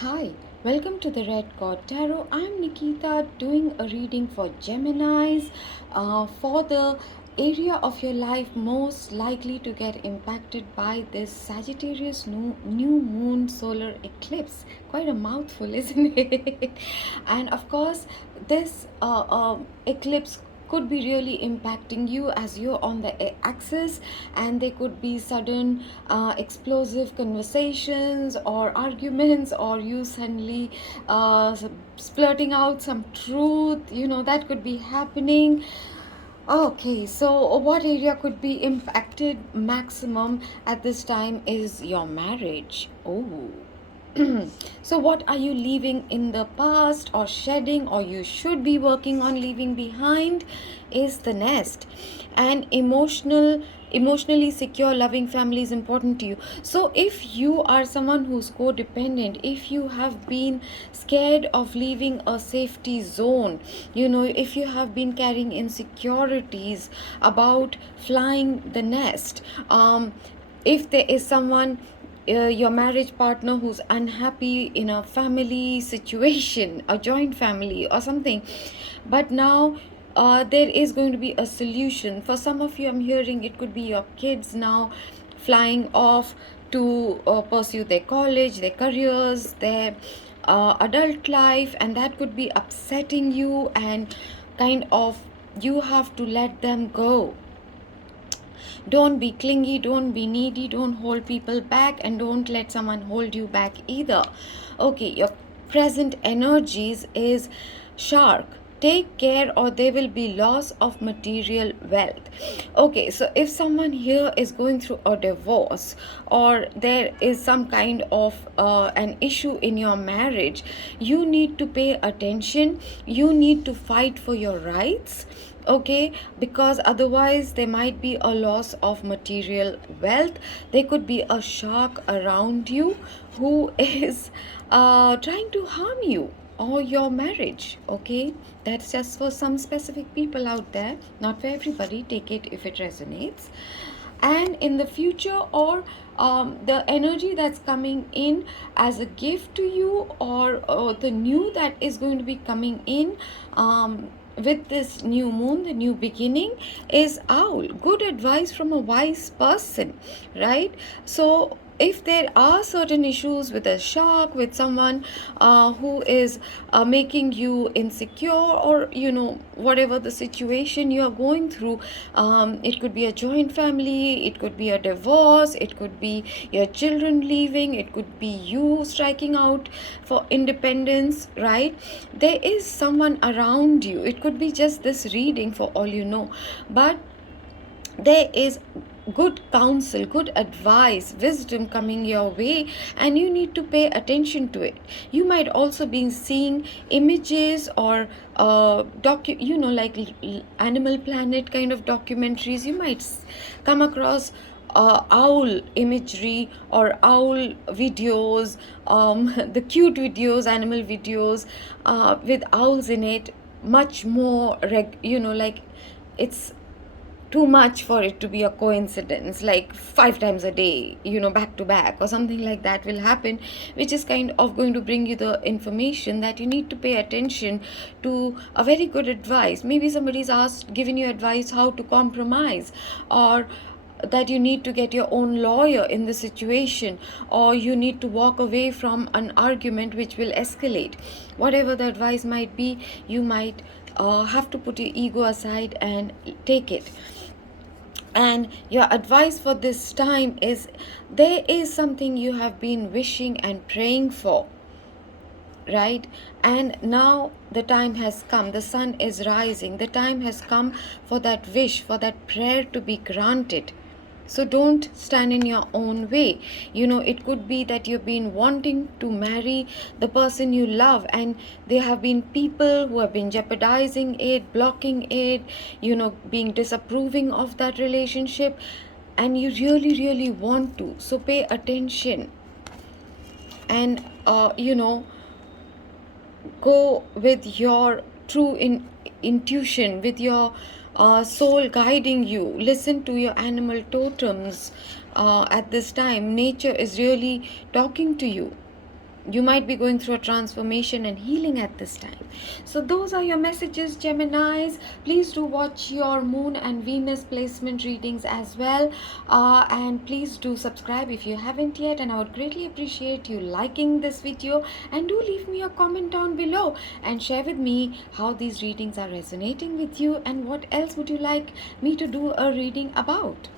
Hi, welcome to the Red Cord Tarot. I'm Nikita doing a reading for Geminis for the area of your life most likely to get impacted by this Sagittarius new moon solar eclipse. Quite a mouthful, isn't it? And of course, this eclipse could be really impacting you as you're on the axis, and there could be sudden explosive conversations or arguments, or you suddenly splurting out some truth, that could be happening. Okay, so what area could be impacted maximum at this time is your marriage. Oh. So what are you leaving in the past or shedding, or you should be working on leaving behind, is the nest. And emotionally secure loving family is important to you. So if you are someone who's codependent, if you have been scared of leaving a safety zone, if you have been carrying insecurities about flying the nest, if there is someone, your marriage partner, who's unhappy in a family situation, a joint family or something, but now there is going to be a solution. For some of you, I'm hearing it could be your kids now flying off to pursue their college, their careers, their adult life, and that could be upsetting you, and kind of you have to let them go. Don't be clingy, don't be needy, don't hold people back, and don't let someone hold you back either. Okay, your present energies is shark. Take care, or there will be loss of material wealth. Okay, so if someone here is going through a divorce, or there is some kind of an issue in your marriage, you need to pay attention. You need to fight for your rights, okay, because otherwise there might be a loss of material wealth. There could be a shark around you who is trying to harm you or your marriage. Okay, that's just for some specific people out there, not for everybody. Take it if it resonates. And in the future, or the energy that's coming in as a gift to you, or the new that is going to be coming in with this new moon, the new beginning, is owl. Good advice from a wise person, right? So if there are certain issues with a shark, with someone who is making you insecure, or whatever the situation you are going through, it could be a joint family, it could be a divorce, it could be your children leaving, it could be you striking out for independence, right? There is someone around you. It could be just this reading for all you know, but there is good counsel, good advice, wisdom coming your way, and you need to pay attention to it. You might also be seeing images, or like Animal Planet kind of documentaries. You might come across owl imagery or owl videos, the cute videos, animal videos with owls in it, much more like it's too much for it to be a coincidence, like 5 times a day, back to back, or something like that will happen, which is kind of going to bring you the information that you need to pay attention to. A very good advice, maybe somebody's given you advice how to compromise, or that you need to get your own lawyer in the situation, or you need to walk away from an argument which will escalate. Whatever the advice might be, you might have to put your ego aside and take it. And your advice for this time is, there is something you have been wishing and praying for, right? And now the time has come, the sun is rising, the time has come for that wish, for that prayer to be granted. So don't stand in your own way. It could be that you've been wanting to marry the person you love, and there have been people who have been jeopardizing it, blocking it, being disapproving of that relationship, and you really, really want to. So pay attention, and go with your true intuition, with your soul guiding you. Listen to your animal totems at this time. Nature is really talking to you. you might be going through a transformation and healing at this time. So those are your messages, Geminis. Please do watch your moon and Venus placement readings as well, and please do subscribe if you haven't yet, and I would greatly appreciate you liking this video, and do leave me a comment down below and share with me how these readings are resonating with you and what else would you like me to do a reading about.